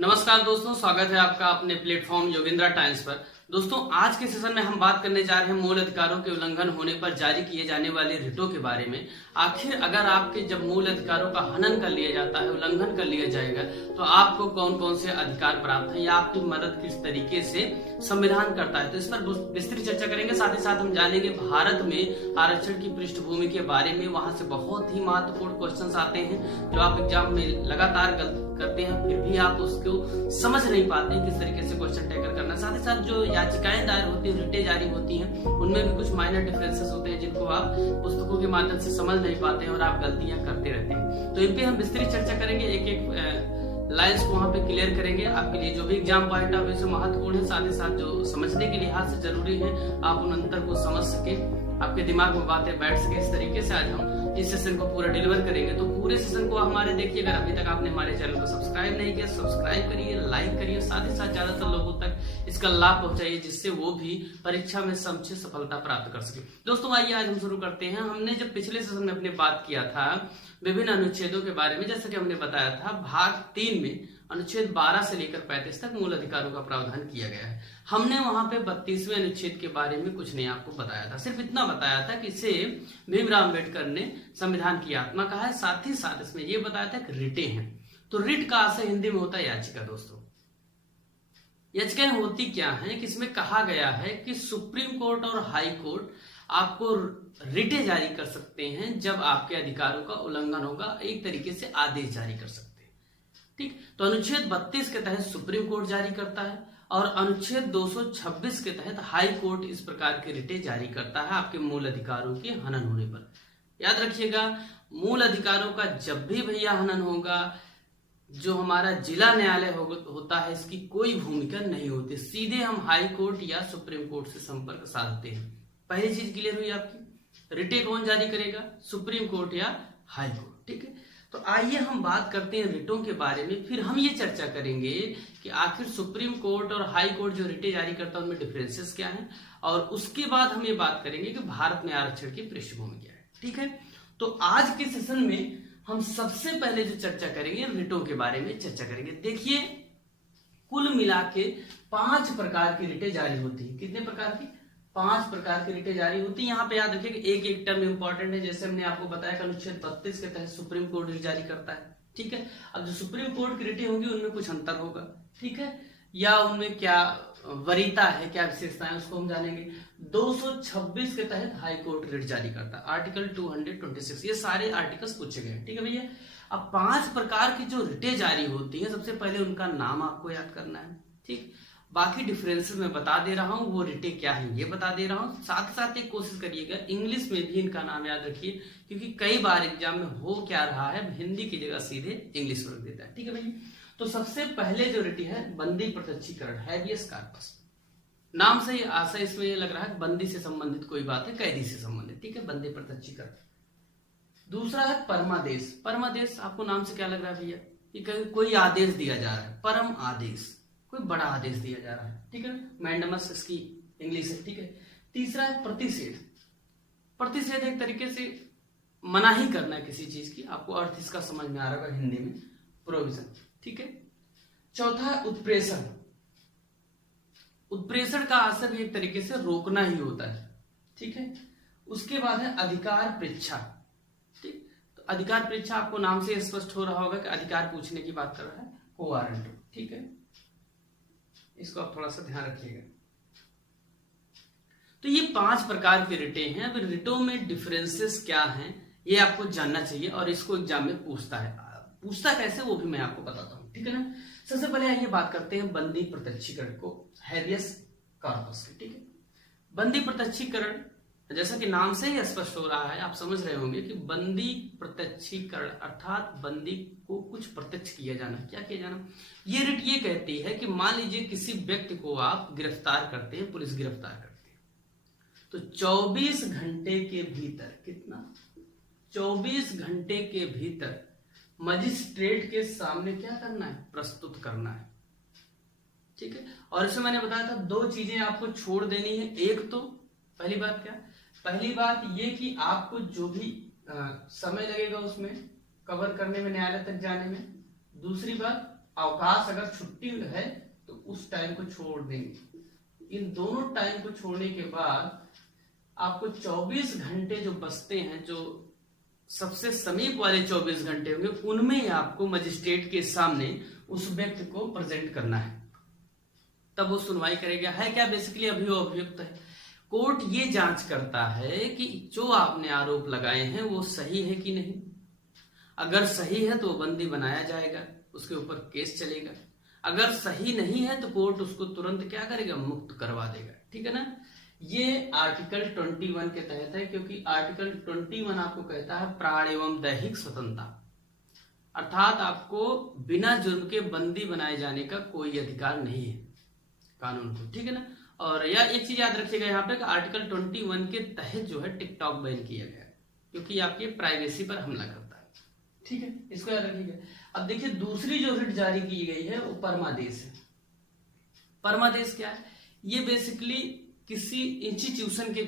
नमस्कार दोस्तों, स्वागत है आपका अपने प्लेटफॉर्म योगेंद्रा टाइम्स पर। दोस्तों, आज के सेशन में हम बात करने जा रहे हैं मूल अधिकारों के उल्लंघन होने पर जारी किए जाने वाले रिटों के बारे में। आखिर अगर आपके जब मूल अधिकारों का हनन कर लिया जाता है, उल्लंघन कर लिया जाएगा, तो आपको कौन कौन से अधिकार प्राप्त हैं या आपकी मदद किस तरीके से संविधान करता है, तो इस पर विस्तृत चर्चा करेंगे। साथ ही साथ हम जानेंगे भारत में आरक्षण की पृष्ठभूमि के बारे में। वहां से बहुत ही महत्वपूर्ण क्वेश्चन आते हैं जो आप एग्जाम में लगातार करते हैं, फिर भी आप उसको समझ नहीं पाते हैं किस तरीके से क्वेश्चन टैकल करना। साथ ही साथ जो याचिकाएं दायर होती है, रिटें जारी होती हैं, उनमें भी कुछ माइनर डिफरेंसेस होते हैं जिनको आप पुस्तकों के माध्यम से समझ नहीं पाते हैं और आप गलतियां करते रहते हैं। तो इन पे हम विस्तृत चर्चा करेंगे, एक एक लाइंस को वहां पे क्लियर करेंगे। आपके लिए जो भी एग्जाम पॉइंट ऑफ व्यू से महत्वपूर्ण है, साथ ही साथ जो समझने के लिहाज से जरूरी है, आप उन अंतर को समझ सके, आपके दिमाग में बातें बैठ सके। इस तरीके से आज हम इस सेशन को पूरा डिलीवर करेंगे। तो पूरे सेशन को हमारे देखिए। अगर अभी तक आपने हमारे चैनल को सब्सक्राइब नहीं किया, सब्सक्राइब करिए, लाइक करिए, साथ ही साथ ज्यादातर लोगों तक इसका लाभ पहुंचाइए, जिससे वो भी परीक्षा में समुचित सफलता प्राप्त कर सके। दोस्तों, आइए आज हम शुरू करते हैं। हमने जब पिछले सेशन में अपने बात किया था विभिन्न अनुच्छेदों के बारे में, जैसा कि हमने बताया था भाग 3 में अनुच्छेद 12 से लेकर 35 तक मूल अधिकारों का प्रावधान किया गया है। हमने वहां पे 32वें अनुच्छेद के बारे में कुछ नहीं आपको बताया था, सिर्फ इतना बताया था कि इसे भीमराव अम्बेडकर ने संविधान की आत्मा कहा है। साथ ही साथ इसमें यह बताया था कि रिटें हैं, तो रिट का आशय हिंदी में होता है याचिका। दोस्तों, याचिकाएं होती क्या है कि इसमें कहा गया है कि सुप्रीम कोर्ट और हाई कोर्ट आपको रिटें जारी कर सकते हैं जब आपके अधिकारों का उल्लंघन होगा, एक तरीके से आदेश जारी कर सकते हैं। ठीक, तो अनुच्छेद 32 के तहत सुप्रीम कोर्ट जारी करता है और अनुच्छेद 226 के तहत हाई कोर्ट इस प्रकार के रिटें जारी करता है आपके मूल अधिकारों के हनन होने पर। याद रखिएगा, मूल अधिकारों का जब भी भैया हनन होगा, जो हमारा जिला न्यायालय होता है, इसकी कोई भूमिका नहीं होती। सीधे हम हाई कोर्ट या सुप्रीम कोर्ट से संपर्क साधते हैं। पहली चीज क्लियर हुई आपकी। रिटें कौन जारी करेगा, सुप्रीम कोर्ट या हाई कोर्ट। ठीक है, तो आइए हम बात करते हैं रिटों के बारे में। फिर हम ये चर्चा करेंगे कि आखिर सुप्रीम कोर्ट और हाई कोर्ट जो रिटें जारी करता है उनमें डिफरेंसेस क्या हैं, और उसके बाद हम ये बात करेंगे कि भारत में आरक्षण की पृष्ठभूमि क्या है। ठीक है, तो आज के सेशन में हम सबसे पहले जो चर्चा करेंगे रिटों के बारे में चर्चा करेंगे। देखिए, कुल मिला के 5 प्रकार की रिटें जारी होती है। कितने प्रकार की? 5 प्रकार की रिटें जारी होती है। यहाँ पे याद रखिए कि एक एक टर्म इंपॉर्टेंट है। जैसे हमने आपको बताया कि अनुच्छेद 32 के तहत सुप्रीम कोर्ट रिट जारी करता है। ठीक है, अब जो सुप्रीम कोर्ट की रिटें होंगी उनमें कुछ अंतर होगा। ठीक है, या उनमें क्या वरीयता है, क्या विशेषताएं, उसको हम जानेंगे। 226 के तहत हाई कोर्ट रिट जारी करता है, आर्टिकल 226, ये सारे आर्टिकल्स पूछे गए। ठीक है भैया, अब 5 प्रकार की जो रिटें जारी होती है, सबसे पहले उनका नाम आपको याद करना है। ठीक, बाकी डिफरेंसेस मैं बता दे रहा हूं, वो रिटें क्या है ये बता दे रहा हूं। साथ साथ एक कोशिश करिएगा इंग्लिश में भी इनका नाम याद रखिए, क्योंकि कई बार एग्जाम में हो क्या रहा है, हिंदी की जगह सीधे इंग्लिश में रख देता है। ठीक है भैया, तो सबसे पहले जो रिट है बंदी प्रत्यक्षीकरण, हैबियस कार्पस। नाम से ही आशय इसमें ये लग रहा है बंदी से संबंधित कोई बात है, कैदी से संबंधित। ठीक है, बंदी प्रत्यक्षीकरण। दूसरा है परमादेश। परमादेश आपको नाम से क्या लग रहा है भैया, ये कोई आदेश दिया जा रहा है, परम आदेश, कोई बड़ा आदेश दिया जा रहा है। ठीक है, मैंडमस इसकी इंग्लिश है। ठीक है, तीसरा है प्रतिषेध। प्रतिषेध एक तरीके से मनाही करना है किसी चीज की, आपको अर्थ इसका समझ में आ रहा है हिंदी में, प्रोविजन। ठीक है, चौथा है उत्प्रेषण। उत्प्रेषण का आशय भी एक तरीके से रोकना ही होता है। ठीक है, उसके बाद है अधिकार परीक्षा। ठीक, तो अधिकार परीक्षा आपको नाम से स्पष्ट हो रहा होगा कि अधिकार पूछने की बात कर रहा है, कोवारंट। ठीक है, इसको आप थोड़ा सा ध्यान रखिएगा। तो ये 5 प्रकार की रिटें हैं। अब रिटों में डिफरेंसेस क्या हैं ये आपको जानना चाहिए, और इसको एग्जाम में पूछता कैसे वो भी मैं आपको बताता हूं। ठीक है ना, सबसे पहले आइए बात करते हैं बंदी प्रत्यक्षीकरण को, हैबियस कॉर्पस की। ठीक है, बंदी प्रत्यक्षीकरण जैसा कि नाम से ही स्पष्ट हो रहा है, आप समझ रहे होंगे कि बंदी प्रत्यक्षीकरण अर्थात बंदी को कुछ प्रत्यक्ष किया जाना। क्या किया जाना? ये रिट ये कहती है कि मान लीजिए किसी व्यक्ति को आप गिरफ्तार करते हैं, पुलिस गिरफ्तार करती है, तो 24 घंटे के भीतर, कितना? 24 घंटे के भीतर मजिस्ट्रेट के सामने क्या करना है? प्रस्तुत करना है। ठीक है, और इसमें मैंने बताया था 2 चीजें आपको छोड़ देनी है। एक तो पहली बात क्या? पहली बात ये कि आपको जो भी समय लगेगा उसमें कवर करने में, न्यायालय तक जाने में। दूसरी बात अवकाश अगर छुट्टी है तो उस टाइम को छोड़ देंगे। इन दोनों टाइम को छोड़ने के बाद आपको 24 घंटे जो बचते हैं, जो सबसे समीप वाले 24 घंटे होंगे, उनमें आपको मजिस्ट्रेट के सामने उस व्यक्ति को प्रेजेंट करना है, तब वो सुनवाई करेगा। है क्या बेसिकली अभियुक्त है। कोर्ट ये जांच करता है कि जो आपने आरोप लगाए हैं वो सही है कि नहीं। अगर सही है तो बंदी बनाया जाएगा, उसके ऊपर केस चलेगा। अगर सही नहीं है तो कोर्ट उसको तुरंत क्या करेगा, मुक्त करवा देगा। ठीक है ना। ये आर्टिकल 21 के तहत है, क्योंकि आर्टिकल 21 आपको कहता है प्राण एवं दैहिक स्वतंत्रता, अर्थात आपको बिना जुर्म के बंदी बनाए जाने का कोई अधिकार नहीं है कानून को। ठीक है ना। और या एक चीज याद रखिएगा यहाँ पे, आर्टिकल 21 के तहत जो है टिकटॉक बैन किया गया, क्योंकि आपकी प्राइवेसी पर हमला करता है। ठीक है, इसको याद रखिएगा। अब देखिए दूसरी जो रिट जारी की गई है वो परमादेश है। परमादेश क्या है, ये बेसिकली किसी इंस्टीट्यूशन के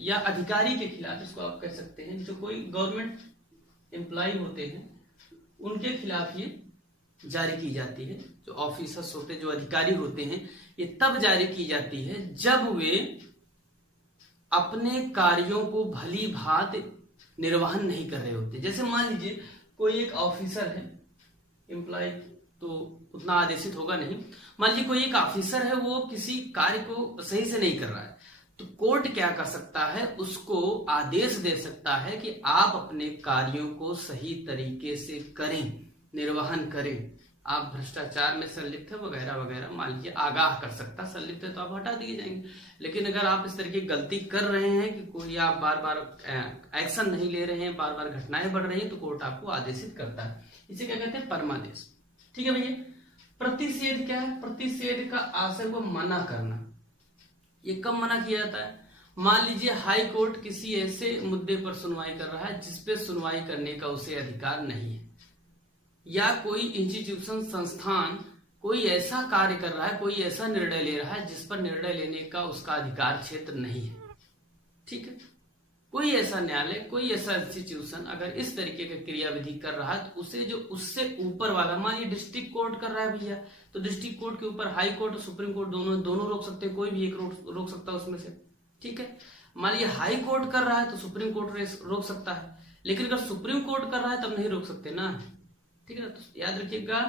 या अधिकारी के खिलाफ, इसको आप कह सकते हैं, जो कोई गवर्नमेंट एम्प्लॉय होते हैं उनके खिलाफ ये जारी की जाती है। जो ऑफिसर्स होते हैं, जो अधिकारी होते हैं, ये तब जारी की जाती है जब वे अपने कार्यों को भली भांति निर्वहन नहीं कर रहे होते। जैसे मान लीजिए कोई एक ऑफिसर है, एम्प्लॉय तो उतना आदेशित होगा नहीं, मान लीजिए कोई एक ऑफिसर है, वो किसी कार्य को सही से नहीं कर रहा है, तो कोर्ट क्या कर सकता है, उसको आदेश दे सकता है कि आप अपने कार्यों को सही तरीके से करें, निर्वहन करें। आप भ्रष्टाचार में संलिप्त है वगैरह वगैरह, मान लीजिए आगाह कर सकता, संलिप्त है तो आप हटा दिए जाएंगे। लेकिन अगर आप इस तरह की गलती कर रहे हैं कि कोई आप बार बार एक्शन नहीं ले रहे हैं, बार बार घटनाएं बढ़ रही हैं, तो कोर्ट आपको आदेशित करता है। इसे क्या कहते हैं, परमादेश। ठीक है भैया। प्रतिषेध क्या है, प्रतिषेध का आशय को मना करना। ये कब मना किया जाता है, मान लीजिए हाई कोर्ट किसी ऐसे मुद्दे पर सुनवाई कर रहा है जिसपे सुनवाई करने का उसे अधिकार नहीं है, या कोई इंस्टीट्यूशन संस्थान कोई ऐसा कार्य कर रहा है, कोई ऐसा निर्णय ले रहा है जिस पर निर्णय लेने का उसका अधिकार क्षेत्र नहीं है। ठीक है, कोई ऐसा न्यायालय, कोई ऐसा इंस्टीट्यूशन अगर इस तरीके की क्रियाविधि कर रहा है तो उसे जो उससे ऊपर वाला, मान लीजिए डिस्ट्रिक्ट कोर्ट कर रहा है भैया, तो डिस्ट्रिक्ट कोर्ट के ऊपर हाई कोर्ट और सुप्रीम कोर्ट दोनों रोक सकते हैं, कोई भी एक रोक सकता है उसमें से। ठीक है, मान लीजिए हाई कोर्ट कर रहा है तो सुप्रीम कोर्ट रोक सकता है, लेकिन अगर सुप्रीम कोर्ट कर रहा है तब नहीं रोक सकते ना। ठीक है ना। तो याद रखिएगा,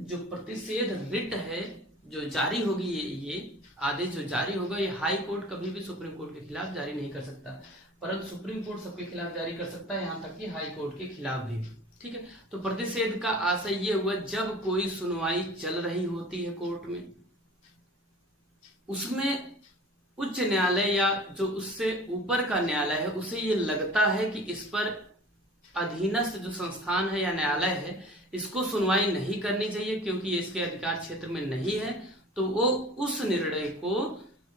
जो प्रतिषेध रिट है जो जारी होगी, ये आदेश जो जारी होगा, ये हाई कोर्ट कभी भी सुप्रीम कोर्ट के खिलाफ जारी नहीं कर सकता, परंतु सुप्रीम कोर्ट सबके खिलाफ जारी कर सकता है, यहां तक कि हाई कोर्ट के खिलाफ भी। ठीक है, तो प्रतिषेध का आशय ये हुआ, जब कोई सुनवाई चल रही होती है कोर्ट में, उसमें उच्च न्यायालय या जो उससे ऊपर का न्यायालय है, उसे ये लगता है कि इस पर अधीनस्थ जो संस्थान है या न्यायालय है, इसको सुनवाई नहीं करनी चाहिए क्योंकि ये इसके अधिकार क्षेत्र में नहीं है, तो वो उस निर्णय को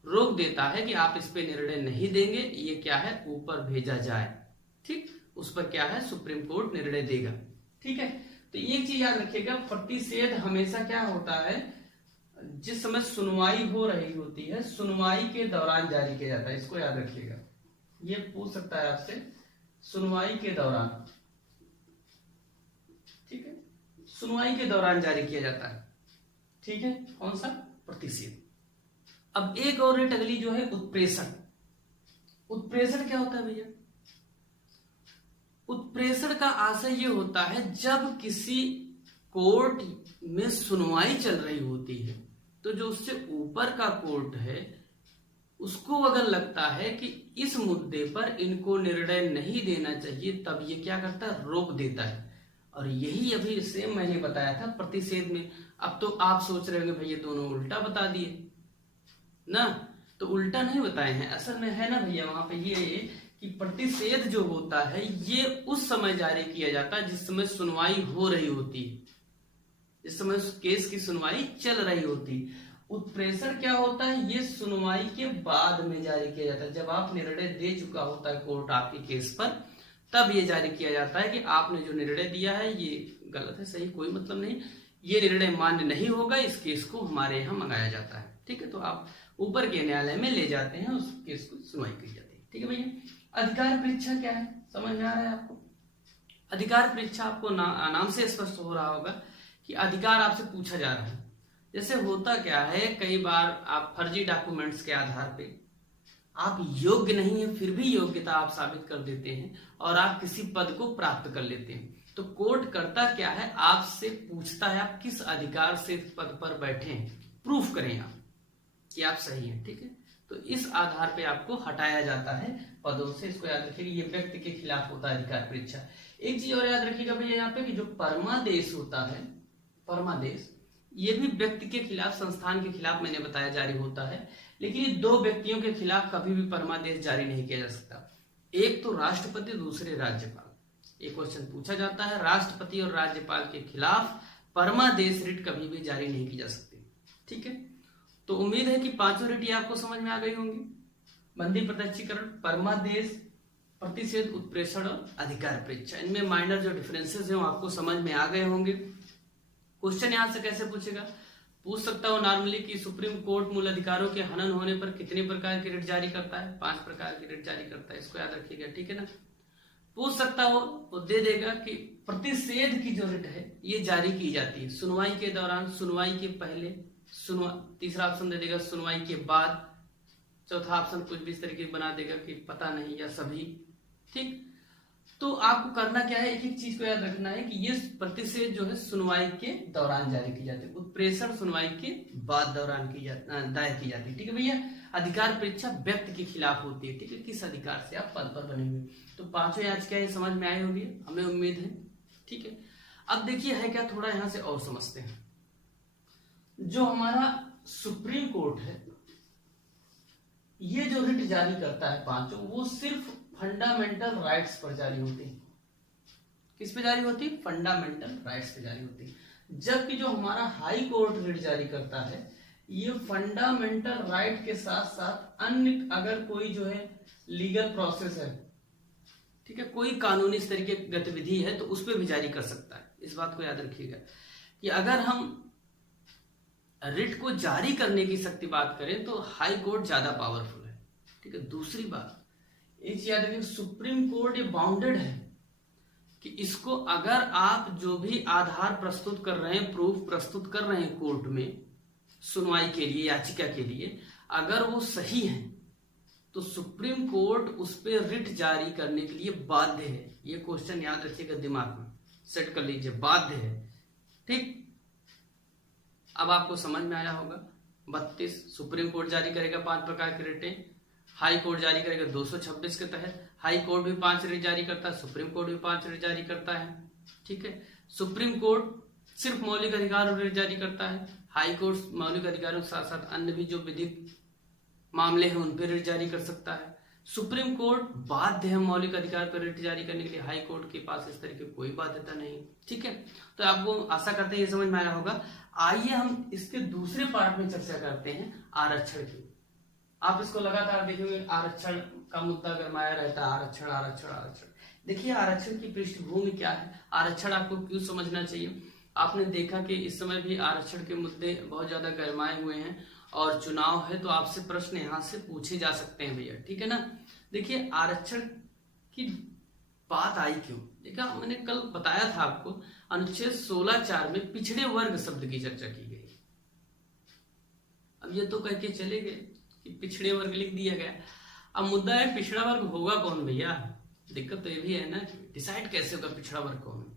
रोक देता है कि आप इस पे निर्णय नहीं देंगे, ये क्या है, ऊपर भेजा जाए। ठीक, उस पर क्या है, सुप्रीम कोर्ट निर्णय देगा। ठीक है, तो एक चीज याद रखिएगा, प्रतिषेध हमेशा क्या होता है, जिस समय सुनवाई हो रही होती है, सुनवाई के दौरान जारी किया जाता है। इसको याद रखिएगा, ये पूछ सकता है आपसे, सुनवाई के दौरान। ठीक है, सुनवाई के दौरान जारी किया जाता है। ठीक है, कौन सा, प्रतिषेध। अब एक और रेट अगली जो है उत्प्रेषण। उत्प्रेषण क्या होता है भैया, उत्प्रेषण का आशय ये होता है, जब किसी कोर्ट में सुनवाई चल रही होती है तो जो उससे ऊपर का कोर्ट है उसको अगर लगता है कि इस मुद्दे पर इनको निर्णय नहीं देना चाहिए, तब ये क्या करता है, रोक देता है। और यही अभी सेम मैंने बताया था प्रतिषेध में। अब तो आप सोच रहे होंगे भैया दोनों उल्टा बता दिए ना, तो उल्टा नहीं बताए हैं, असल में है ना भैया वहां पे ये कि प्रतिषेध जो होता है ये उस समय जारी किया जाता है जिस समय सुनवाई हो रही होती है, जिस समय उस केस की सुनवाई चल रही होती। उत्प्रेषण क्या होता है, ये सुनवाई के बाद में जारी किया जाता है, जब आप निर्णय दे चुका होता है कोर्ट आपके केस पर, तब ये जारी किया जाता है कि आपने जो निर्णय दिया है ये गलत है, सही कोई मतलब नहीं, ये निर्णय मान्य नहीं होगा, इस केस को हमारे यहाँ मंगाया जाता है। ठीक है, तो आप ऊपर के न्यायालय में ले जाते हैं, उस केस को सुनवाई की जाती है। ठीक है भैया। अधिकार परीक्षा क्या है, समझ में आ रहा है आपको। अधिकार परीक्षा आपको नाम से स्पष्ट हो रहा होगा कि अधिकार आपसे पूछा जा रहा है। जैसे होता क्या है, कई बार आप फर्जी डॉक्यूमेंट्स के आधार पे आप योग्य नहीं है, फिर भी योग्यता आप साबित कर देते हैं और आप किसी पद को प्राप्त कर लेते हैं। तो कोर्ट करता क्या है, आपसे पूछता है आप किस अधिकार से इस पद पर बैठे हैं, प्रूफ करें आप कि आप सही हैं। ठीक है, तो इस आधार पे आपको हटाया जाता है पदों से। इसको याद रखिएगा, ये व्यक्ति के खिलाफ होता है अधिकार परीक्षा। एक चीज और याद रखिएगा भैया यहाँ पे कि जो परमादेश होता है, परमादेश ये भी व्यक्ति के खिलाफ, संस्थान के खिलाफ मैंने बताया जारी होता है, लेकिन दो व्यक्तियों के खिलाफ कभी भी परमादेश जारी नहीं किया जा सकता। एक तो राष्ट्रपति, दूसरे राज्यपाल। एक क्वेश्चन पूछा जाता है, राष्ट्रपति और राज्यपाल के खिलाफ परमादेश रिट कभी भी जारी नहीं की जा सकती। ठीक है, तो उम्मीद है कि पांचों रिट आपको समझ में आ गई होंगी। बंदी प्रत्यक्षीकरण, परमादेश, प्रतिषेध, उत्प्रेषण और अधिकार परीक्षा, इनमें माइनर जो डिफरेंसेस हैं वो आपको समझ में आ गए होंगे। क्वेश्चन यहां से कैसे पूछेगा, पूछ सकता हो नॉर्मली कि सुप्रीम कोर्ट मूल अधिकारों के हनन होने पर कितने प्रकार की रिट जारी करता है, 5 प्रकार की रिट जारी करता है, इसको याद रखिएगा। ठीक है ना, पूछ सकता हो वो दे देगा कि प्रतिषेध की जो रिट है ये जारी की जाती है सुनवाई के दौरान, सुनवाई के पहले, तीसरा ऑप्शन दे देगा सुनवाई के बाद, चौथा ऑप्शन कुछ भी इस तरीके बना देगा कि पता नहीं या सभी। ठीक, तो आपको करना क्या है, एक एक चीज को याद रखना है कि ये प्रतिषेध जो है सुनवाई के दौरान जारी की जाती है, उत्प्रेषण सुनवाई के बाद दौरान दायर की जाती है। ठीक है भैया, अधिकार परीक्षा व्यक्ति के खिलाफ होती है। ठीक है, किस अधिकार से आप पद पर बने हुए। तो पांचों आज क्या है समझ में आए होंगे, हमें उम्मीद है। ठीक है, अब देखिए है क्या, थोड़ा यहां से और समझते हैं। जो हमारा सुप्रीम कोर्ट है, ये जो रिट जारी करता है पांचों, वो सिर्फ फंडामेंटल राइट्स पर जारी होती है। किस पे जारी होती है, फंडामेंटल राइट्स पे जारी होती है। जबकि जो हमारा हाई कोर्ट रिट जारी करता है, ये फंडामेंटल राइट के साथ साथ अन्य अगर कोई जो है लीगल प्रोसेस है, ठीक है, कोई कानूनी इस तरीके की गतिविधि है तो उस पर भी जारी कर सकता है। इस बात को याद रखिएगा कि अगर हम रिट को जारी करने की शक्ति बात करें तो हाई कोर्ट ज्यादा पावरफुल है। ठीक है, दूसरी बात एक याद रखिए, सुप्रीम कोर्ट ये बाउंडेड है कि इसको अगर आप जो भी आधार प्रस्तुत कर रहे हैं, प्रूफ प्रस्तुत कर रहे हैं कोर्ट में सुनवाई के लिए, याचिका के लिए, अगर वो सही है तो सुप्रीम कोर्ट उस पर रिट जारी करने के लिए बाध्य है। ये क्वेश्चन याद रखिएगा, दिमाग में सेट कर लीजिए, बाध्य है। ठीक, अब आपको समझ में आया होगा। 32 सुप्रीम कोर्ट जारी करेगा 5 प्रकार की रिटें, हाई कोर्ट जारी करेगा 226 के तहत, हाई कोर्ट भी 5 रिट जारी करता है, सुप्रीम कोर्ट भी 5 रिट जारी करता है। ठीक है, सुप्रीम कोर्ट सिर्फ मौलिक अधिकार रिट जारी करता है, हाई कोर्ट मौलिक अधिकारों के साथ साथ अन्य भी जो विधिक मामले हैं उन पर रिट जारी कर सकता है। सुप्रीम कोर्ट बाध्य है मौलिक अधिकार पर रिट जारी करने के लिए, हाई कोर्ट के पास इस तरह की कोई बाध्यता नहीं। ठीक है, तो आपको आशा करते हैं ये समझ में आया होगा। आइए हम इसके दूसरे पार्ट में चर्चा करते हैं आरक्षण की। आप इसको लगातार देखेंगे, आरक्षण का मुद्दा गरमाया रहता है, आरक्षण आरक्षण आरक्षण। देखिए आरक्षण की पृष्ठभूमि क्या है, आरक्षण आपको क्यों समझना चाहिए। आपने देखा कि इस समय भी आरक्षण के मुद्दे बहुत ज्यादा गरमाए हुए हैं और चुनाव है तो आपसे प्रश्न यहां से पूछे जा सकते हैं भैया। ठीक है ना, देखिए आरक्षण की बात आई क्यों। देखा, मैंने कल बताया था आपको, अनुच्छेद 16(4) में पिछड़े वर्ग शब्द की चर्चा की गई। अब ये तो कह के चले गए कि पिछड़े वर्ग लिख दिया गया। अब मुद्दा है पिछड़ा वर्ग होगा कौन भैया। दिक्कत तो ये भी है ना, डिसाइड कैसे होगा पिछड़ा वर्ग कौन।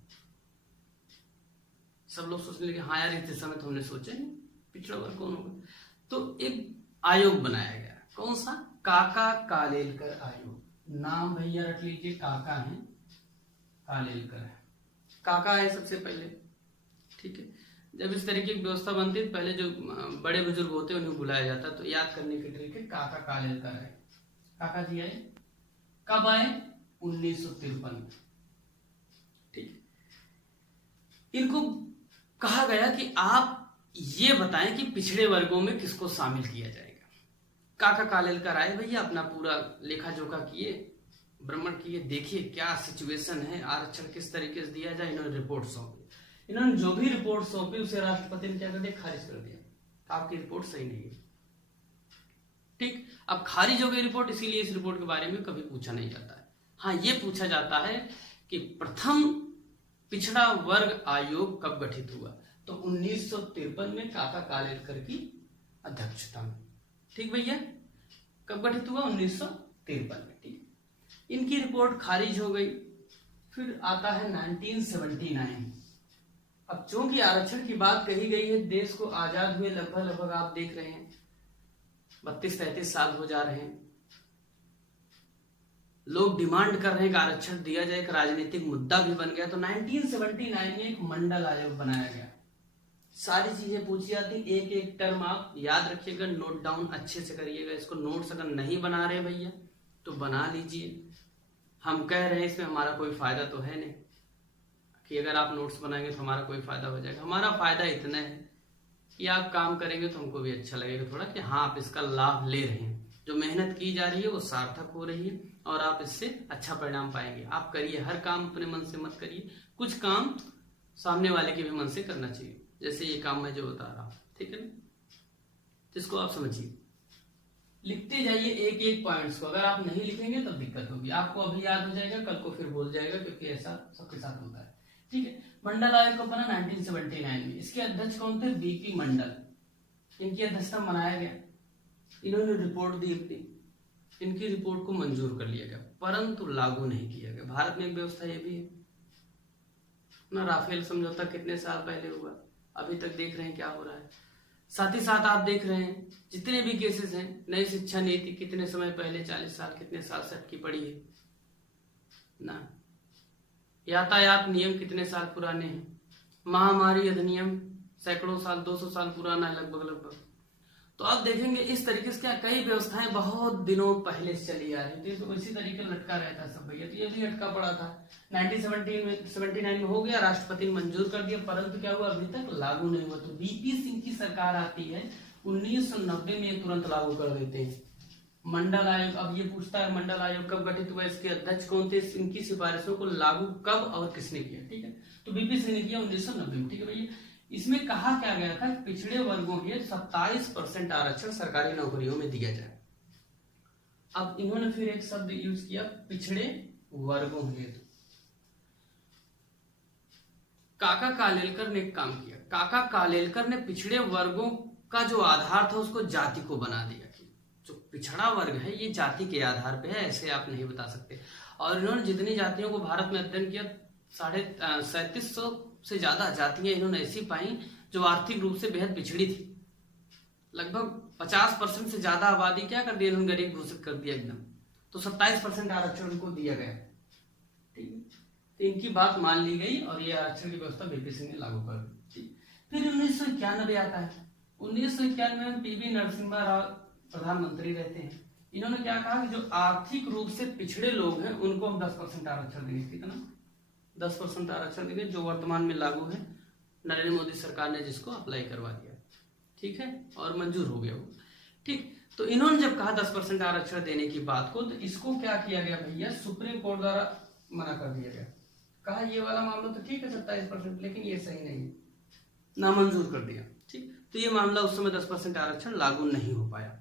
सब लोग सोचने लगे हाँ यार इस समय तो हमने सोचा नहीं पिछड़ा वर्ग कौन होगा। तो एक आयोग बनाया गया, कौन सा, काका कालेलकर आयोग। नाम भैया रख लीजिए, काका है, कालेलकर है, काका है सबसे पहले। ठीक है, जब इस तरीके की व्यवस्था बनती है पहले जो बड़े बुजुर्ग होते हैं उन्हें बुलाया जाता है, तो याद करने के तरीके काका कालेलकर है। काका जी आए, कब आए, 1953। ठीक, इनको कहा गया कि आप ये बताएं कि पिछड़े वर्गों में किसको शामिल किया जाएगा। काका कालेलकर आए भैया, अपना पूरा लेखा जोखा किए, भ्रमण किए, देखिए क्या सिचुएशन है, आरक्षण किस तरीके से दिया जाए। इन्होंने रिपोर्ट सौंपी, इन्होंने जो भी रिपोर्ट सौंपी उसे राष्ट्रपति ने क्या कर दिया, खारिज कर दिया। आपकी रिपोर्ट सही नहीं है। ठीक, अब खारिज हो गई रिपोर्ट, इसीलिए इस रिपोर्ट के बारे में कभी पूछा नहीं जाता है। हाँ, ये पूछा जाता है कि प्रथम पिछड़ा वर्ग आयोग कब गठित हुआ। तो 1953 में काका कालेलकर की अध्यक्षता में। ठीक भैया, कब गठित हुआ? 1953 में। ठीक, इनकी रिपोर्ट खारिज हो गई। फिर आता है 1979। अब चूंकि आरक्षण की बात कही गई है, देश को आजाद हुए लगभग आप देख रहे हैं 32-33 साल हो जा रहे हैं। लोग डिमांड कर रहे हैं कि आरक्षण दिया जाए, एक राजनीतिक मुद्दा भी बन गया। तो 1979 में एक मंडल आयोग बनाया गया। सारी चीजें पूछी जाती, एक एक टर्म आप याद रखिएगा, नोट डाउन अच्छे से करिएगा। इसको नोट्स अगर नहीं बना रहे भैया तो बना लीजिए। हम कह रहे हैं इसमें हमारा कोई फायदा तो है नहीं कि अगर आप नोट्स बनाएंगे तो हमारा कोई फायदा हो जाएगा। हमारा फायदा इतना है कि आप काम करेंगे तो हमको भी अच्छा लगेगा थोड़ा, कि हाँ आप इसका लाभ ले रहे हैं, जो मेहनत की जा रही है वो सार्थक हो रही है और आप इससे अच्छा परिणाम पाएंगे। आप करिए, हर काम अपने मन से मत करिए, कुछ काम सामने वाले के भी मन से करना चाहिए। जैसे ये काम मैं जो बता रहा हूं, ठीक है ना, जिसको आप समझिए। लिखते जाइए एक एक पॉइंट्स को। अगर आप नहीं लिखेंगे तब दिक्कत होगी। आपको अभी याद हो जाएगा, कल को फिर भूल जाएगा, क्योंकि ऐसा सबके साथ होता है। ठीक है, मंडल आयोग को बना 1979 में। इसके अध्यक्ष कौन थे? बीपी मंडल। इनकी अध्यक्षता बनाया गया। इन्होंने रिपोर्ट दी अपनी, इनकी रिपोर्ट को मंजूर कर लिया गया, परंतु लागू नहीं किया गया। भारत में एक व्यवस्था ये भी है ना, राफेल समझौता कितने साल पहले हुआ, अभी तक देख रहे हैं क्या हो रहा है। साथ ही साथ आप देख रहे हैं जितने भी केसेस हैं, नई शिक्षा नीति कितने समय पहले, 40 साल कितने साल से अटकी पड़ी है ना। यातायात नियम कितने साल पुराने हैं। महामारी अधिनियम सैकड़ों साल, 200 साल पुराना है लगभग। तो आप देखेंगे इस तरीके से क्या कई व्यवस्थाएं बहुत दिनों पहले से चली आ रही थी, तो इसी तरीके लटका रहता सब भैया। तो ये भी लटका पड़ा था। 1979 में हो गया, राष्ट्रपति ने मंजूर कर दिया, परंतु क्या हुआ, अभी तक लागू नहीं हुआ। तो बीपी सिंह की सरकार आती है 1990 में, तुरंत लागू कर देते हैं। मंडल आयोग, अब ये पूछता है मंडल आयोग कब गठित हुआ, इसके अध्यक्ष कौन थे, इनकी सिफारिशों को लागू कब और किसने किया। ठीक है, तो बीपी सिंह ने किया 1990 में। ठीक है भैया, इसमें कहा क्या गया था, पिछड़े वर्गों के 27% आरक्षण सरकारी नौकरियों में दिया जाए। अब इन्होंने फिर एक शब्द यूज किया, पिछड़े वर्गों हेतु। काका कालेलकर ने एक काम किया। काका कालेलकर ने पिछड़े वर्गों का जो आधार था उसको जाति को बना दिया कि जो पिछड़ा वर्ग है ये जाति के आधार पे है, ऐसे आप नहीं बता सकते। और इन्होंने जितनी जातियों को भारत में अध्ययन किया, 3750 से ज्यादा जातियां इन्होंने ऐसी पाई जो आर्थिक रूप से बेहद पिछड़ी थी। लगभग 50% से ज्यादा आबादी क्या कर दिया इन्होंने, गरीब घोषित कर दिया एकदम। तो 27% आरक्षण उनको दिया गया। ठीक है, तो इनकी बात मान ली गई और ये आरक्षण की व्यवस्था बीपी सिंह ने लागू कर दी। फिर 1991 आता है। 1991 में पीवी नरसिम्हा राव प्रधानमंत्री रहते हैं। इन्होंने क्या कहा कि जो आर्थिक रूप से पिछड़े लोग हैं उनको हम 10% आरक्षण देंगे। कितना? 10% आरक्षण देंगे, जो वर्तमान में लागू है। नरेंद्र मोदी सरकार ने जिसको अप्लाई करवा दिया। ठीक है, और मंजूर हो गया वो। ठीक, तो इन्होंने जब कहा 10% आरक्षण देने की बात को, तो इसको क्या किया गया भैया, सुप्रीम कोर्ट द्वारा मना कर दिया गया। कहा ये वाला मामला तो ठीक है 27%, लेकिन ये सही नहीं है, नामंजूर कर दिया। ठीक, तो ये मामला उस समय 10% आरक्षण लागू नहीं हो पाया।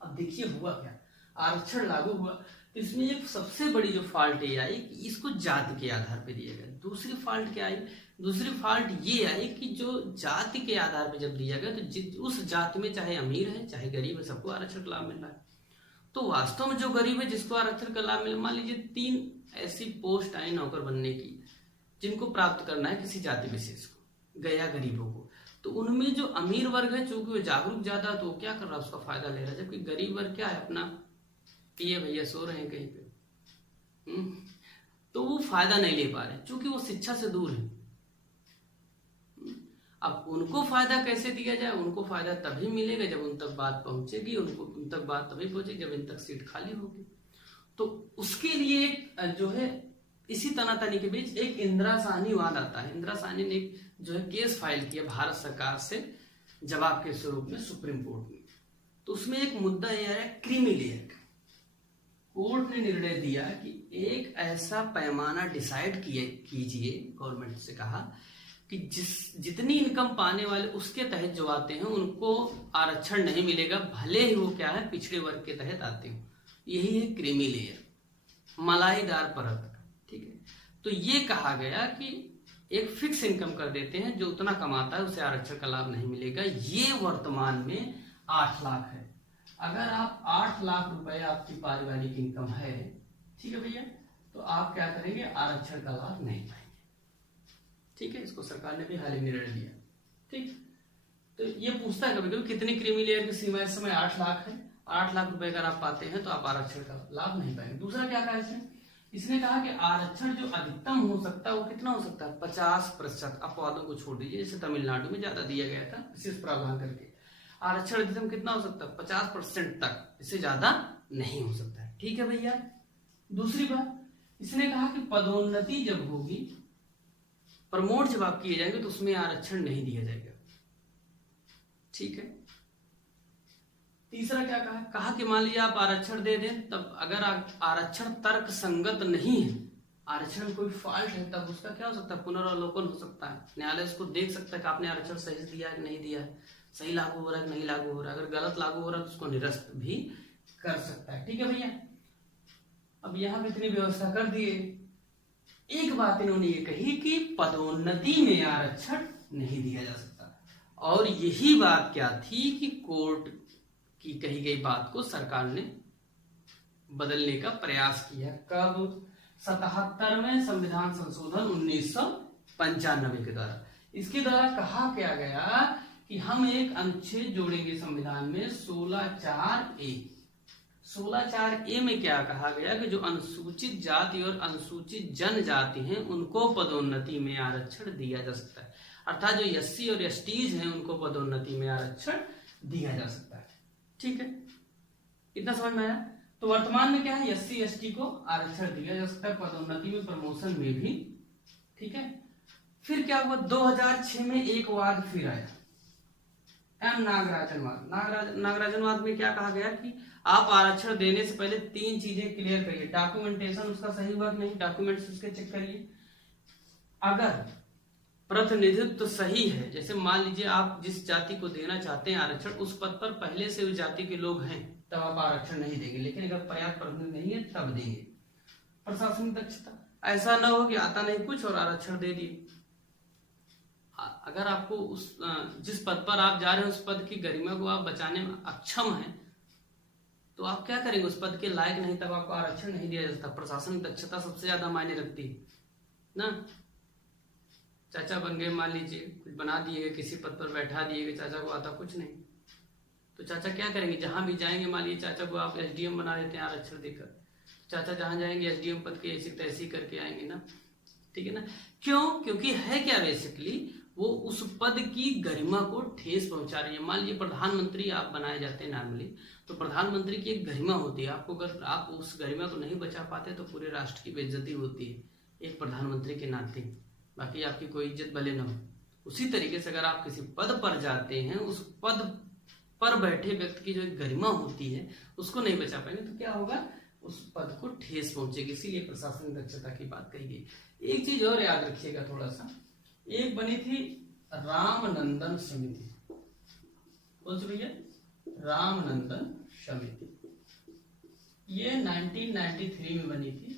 अब देखिए हुआ क्या, आरक्षण लागू हुआ तो इसमें एक सबसे बड़ी जो फॉल्ट ये आई कि इसको जाति के आधार पर दिया गया। दूसरी फॉल्ट क्या आई, दूसरी फॉल्ट ये आई कि जो जाति के आधार पर जब दिया गया तो उस जाति में चाहे अमीर है चाहे गरीब है, सबको आरक्षण का लाभ मिल रहा है। तो वास्तव में जो गरीब है जिसको आरक्षण का लाभ मिले, मान लीजिए 3 ऐसी पोस्ट आई नौकर बनने की जिनको प्राप्त करना है किसी जाति विशेष को, गया गरीबों को, तो उनमें जो अमीर वर्ग है चूंकि वो जागरूक ज्यादा, तो क्या कर रहा है, उसका फायदा ले रहा है। जबकि गरीब वर्ग क्या है, अपना पिए भैया सो रहे हैं कहीं पे, तो वो फायदा नहीं ले पा रहे क्योंकि वो शिक्षा से दूर है। अब उनको फायदा कैसे दिया जाए, उनको फायदा तभी मिलेगा जब उन तक बात पहुंचेगी, उनको उन तक बात तभी पहुंचेगी जब इन तक सीट खाली होगी। तो उसके लिए जो है इसी तनातनी के बीच एक इंदिरा साहनी वाद आता है। इंदिरा साहनी ने जो है केस फाइल किया भारत सरकार से जवाब के स्वरूप में सुप्रीम कोर्ट में। तो उसमें एक मुद्दा यह है क्रीमी लेयर। कोर्ट ने निर्णय दिया कि एक ऐसा पैमाना डिसाइड कीजिए, गवर्नमेंट से कहा कि जितनी इनकम पाने वाले उसके तहत जो आते हैं उनको आरक्षण नहीं मिलेगा, भले ही वो क्या है पिछड़े वर्ग के तहत आते हो। यही है क्रीमी लेयर, मलाईदार परत। ठीक है, तो ये कहा गया कि एक फिक्स इनकम कर देते हैं, जो उतना कमाता है उसे आरक्षण का लाभ नहीं मिलेगा। ये वर्तमान में 8 लाख है। अगर आप 8 लाख रुपए आपकी पारिवारिक इनकम है, ठीक है भैया, तो आप क्या करेंगे, आरक्षण का लाभ नहीं पाएंगे। ठीक है, इसको सरकार ने भी हाल ही निर्णय लिया। ठीक, तो ये पूछता है कभी कभी कितनी क्रीमी लेयर की सीमा इस समय 8 लाख है। 8 लाख रुपए अगर आप पाते हैं तो आप आरक्षण का लाभ नहीं पाएंगे। दूसरा क्या कहा इसने कहा कि आरक्षण जो अधिकतम हो सकता है वो कितना हो सकता है, 50%। अपवादों को छोड़ दीजिए, जैसे तमिलनाडु में ज्यादा दिया गया था विशेष प्रावधान करके। आरक्षण अधिकतम कितना हो सकता है, 50% तक, इससे ज्यादा नहीं हो सकता है। ठीक है भैया। दूसरी बात, इसने कहा कि पदोन्नति जब होगी, प्रमोट जब आप किए जाएंगे तो उसमें आरक्षण नहीं दिया जाएगा। ठीक है। तीसरा क्या कहा कि मान लीजिए आप आरक्षण दे दें, तब अगर आरक्षण तर्क संगत नहीं है, आरक्षण में कोई फॉल्ट है, तब उसका क्या हो सकता है, पुनरावलोकन हो सकता है। न्यायालय उसको देख सकता है कि आपने आरक्षण सही दिया है कि नहीं दिया है, सही लागू हो रहा है कि नहीं लागू हो रहा है। अगर गलत लागू हो रहा है तो उसको निरस्त भी कर सकता है। ठीक है भैया। अब यहाँ पे इतनी व्यवस्था कर दिए। एक बात इन्होंने ये कही कि पदोन्नति में आरक्षण नहीं दिया जा सकता, और यही बात क्या थी कि कोर्ट की कही गई बात को सरकार ने बदलने का प्रयास किया। कब, 77वें संविधान संशोधन 1995 के द्वारा। इसके द्वारा कहा क्या गया कि हम एक अनुच्छेद जोड़ेंगे संविधान में, 16(4)A। 16(4)A में क्या कहा गया कि जो अनुसूचित जाति और अनुसूचित जनजाति हैं उनको पदोन्नति में आरक्षण दिया जा सकता है। अर्थात जो एससी और एसटीज हैं उनको पदोन्नति में आरक्षण दिया जा सकता है। ठीक है, इतना समझ में आया। तो वर्तमान में क्या है, एससी एसटी को आरक्षण दिया जा सकता है पदोन्नति में, प्रमोशन में भी। ठीक है। फिर क्या हुआ, 2006 में एक वाद फिर आया, एम नागराजनवाद। नागराजनवाद में क्या कहा गया कि आप आरक्षण देने से पहले 3 चीजें क्लियर करिए। डॉक्यूमेंटेशन उसका सही हुआ कि नहीं, डॉक्यूमेंट्स उसके चेक करिए। अगर प्रतिनिधित्व सही है, जैसे मान लीजिए आप जिस जाति को देना चाहते हैं आरक्षण, उस पद पर पहले से उस जाति के लोग हैं, तब आप आरक्षण नहीं देंगे। लेकिन अगर पर्याप्त प्रतिनिधि नहीं है तब देंगे। प्रशासनिक दक्षता, ऐसा ना हो कि आता नहीं कुछ और आरक्षण दे दिए। अगर आपको उस जिस पद पर आप जा रहे हैं उस पद की गरिमा को आप बचाने में अक्षम हैं, तो आप क्या करेंगे, उस पद के लायक नहीं, तब आपको आरक्षण नहीं दिया जाता। प्रशासनिक दक्षता सबसे ज्यादा मायने रखती है ना। चाचा बन गए, मान लीजिए कुछ बना दिए गए, किसी पद पर बैठा दिए गए, चाचा को आता कुछ नहीं, तो चाचा क्या करेंगे, जहां भी जाएंगे, मान लीजिए चाचा को आप एसडीएम बना देते हैं आरक्षण देकर, चाचा जहां जाएंगे एसडीएम पद के ऐसी तैसी करके आएंगे ना। ठीक है ना। क्यों, क्योंकि है क्या, बेसिकली वो उस पद की गरिमा को ठेस पहुंचा रही है। मान लीजिए प्रधानमंत्री आप बनाए जाते हैं नॉर्मली, तो प्रधानमंत्री की एक गरिमा होती है। आपको अगर आप उस गरिमा को नहीं बचा पाते तो पूरे राष्ट्र की बेइज्जती होती है एक प्रधानमंत्री के नाते, बाकी आपकी कोई इज्जत भले न हो। उसी तरीके से अगर आप किसी पद पर जाते हैं, उस पद पर बैठे व्यक्ति की जो गरिमा होती है उसको नहीं बचा पाएंगे तो क्या होगा, उस पद को ठेस पहुंचेगी। इसीलिए प्रशासनिक दक्षता की बात कही गई। एक चीज और याद रखिएगा थोड़ा सा, एक बनी थी रामनंदन समिति, बोल भैया, रामनंदन समिति, ये 1993 में बनी थी।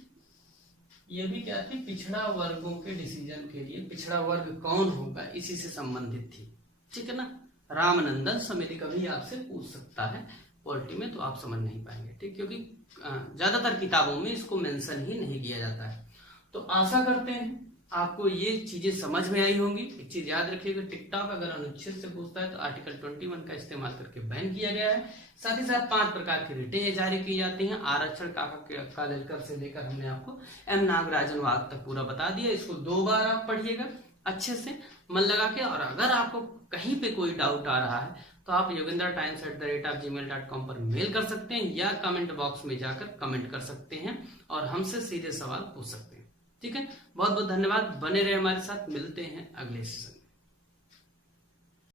ये भी क्या थी, पिछड़ा वर्गों के डिसीजन के लिए, पिछड़ा वर्ग कौन होगा इसी से संबंधित थी। ठीक है ना। रामनंदन समिति कभी आपसे पूछ सकता है पॉलिटी में, तो आप समझ नहीं पाएंगे। ठीक, क्योंकि ज्यादातर किताबों में इसको मेंशन ही नहीं किया जाता है। तो आशा करते हैं आपको ये चीजें समझ में आई होंगी। एक चीज याद रखिएगा, टिकटॉक अगर अनुच्छेद से पूछता है तो आर्टिकल 21 का इस्तेमाल करके बैन किया गया है। साथ ही साथ 5 प्रकार की रिटें जारी की जाती हैं। आरक्षण का लेकर से लेकर हमने आपको एम नागराजनवाद तक पूरा बता दिया। इसको 2 बार आप पढ़िएगा अच्छे से मन लगा के। और अगर आपको कहीं पे कोई डाउट आ रहा है तो आप yogendratimes@gmail.com पर मेल कर सकते हैं या कमेंट बॉक्स में जाकर कमेंट कर सकते हैं और हमसे सीधे सवाल पूछ सकते हैं। ठीक है, बहुत बहुत धन्यवाद, बने रहे हमारे साथ, मिलते हैं अगले सेशन।